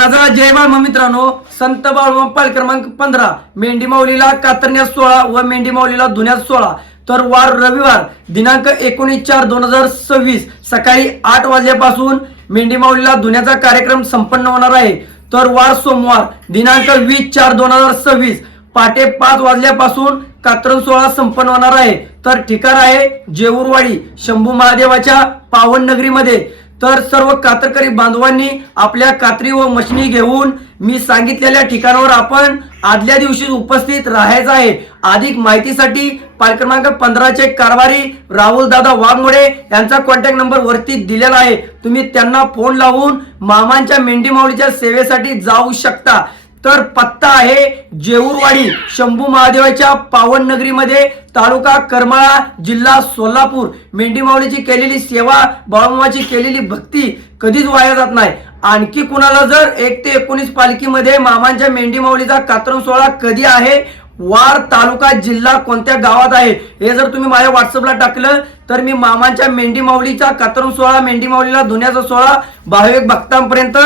मानाचा जय बाळमा मित्रांनो, संत बाळमा पाल क्रमांक 15 मेंढी माऊलीला कातरण्यात 16 व मेंढी माऊलीला धुण्यात 16। तर वार रविवार दिनांक 19/4/2026 सकाळी 8 वाजल्यापासून मेंढी माऊलीला धुण्याचा कार्यक्रम संपन्न होणार आहे। तर वार सोमवार दिनांक 20/4/2026 पहाटे 5 वाजल्यापासून कातरण सोहळा संपन्न होणार आहे। तर ठिकाण आहे जेऊरवाडी शंभू महादेवाच्या पावन नगरीमध्ये। तर सर्व कातरकरी बांधवांनी आपल्या कात्री व मशनी घेऊन मी सांगितलेल्या ठिकाणावर आपण आदल्या दिवशी उपस्थित राहायचं आहे। अधिक माहितीसाठी पाल क्रमांक 15 चे कारभारी राहुल दादा वाघमोडे यांचा कॉन्टॅक्ट नंबर वरती दिलेला आहे। तुम्ही त्यांना फोन लावून मामांच्या मेंढी माऊलीच्या सेवेसाठी जाऊ शकता। तर पत्ता आहे जेऊरवाडी शंभू महादेवाच्या पावन नगरीमध्ये, तालुका करमाळा, जिल्हा सोलापूर। मेंढी माऊलीची केलेली सेवा, बाळूमामाची केलेली भक्ती कधीच वाया जात नाही। आणखी कुणाला जर 1 ते 19 पालखीमध्ये मामांच्या मेंढी माऊलीचा कातरण सोहळा कधी आहे, वार, तालुका, जिल्हा कोणत्या गावात आहे, हे जर तुम्ही माझ्या व्हॉट्सअपला टाकलं तर मी मामांच्या मेंढी माऊलीचा कातरण सोहळा, मेंढी माऊलीला धुण्याचा सोहळा भाविक भक्तांपर्यंत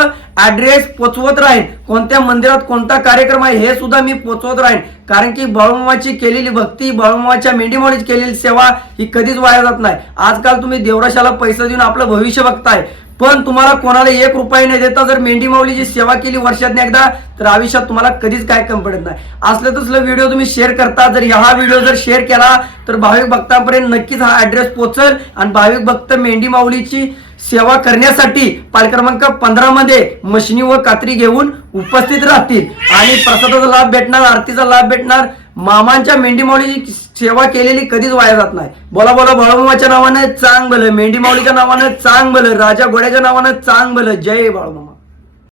ऍड्रेस पोचवत राहीन। कोणत्या मंदिरात कोणता कार्यक्रम आहे हे सुद्धा मी पोचवत राहीन। कारण की बाळूमामाची केलेली भक्ती, बाळूमामाच्या मेंढी माऊलीची केलेली सेवा ही कधीच वाया जात नाही। आजकाल तुम्ही देवराशाला पैसे देऊन आपलं भविष्य बघताय, पण तुम्हाला कोणाला 1 रुपया न देता जर मेंढी माऊलीची सेवा केली वर्षात एकदा, तर आयुष्यात तुम्हाला कधीच काय कमी पडत नाही। असलं तसलं व्हिडिओ तुम्ही शेअर करता, जर हा व्हिडिओ जर शेअर केला तर भाविक भक्तांपर्यंत नक्कीच हा ऍड्रेस पोहोचेल आणि भाविक भक्त मेंढी माऊलीची सेवा करण्यासाठी पाल क्रमांक 15 मध्ये मशनी व कात्री घेऊन उपस्थित राहतील आणि प्रसादाचा लाभ भेटणार, आरतीचा लाभ भेटणार। मामांच्या मेंढी माऊलीची सेवा केलेली कधीच वाया जात नाही। बोला बोला बाळूमामाच्या नावानं चांग भलं, मेंढी माऊलीच्या नावानं चांग भलं, राजा घोड्याच्या नावानं चांग भलं। जय बाळूमामा।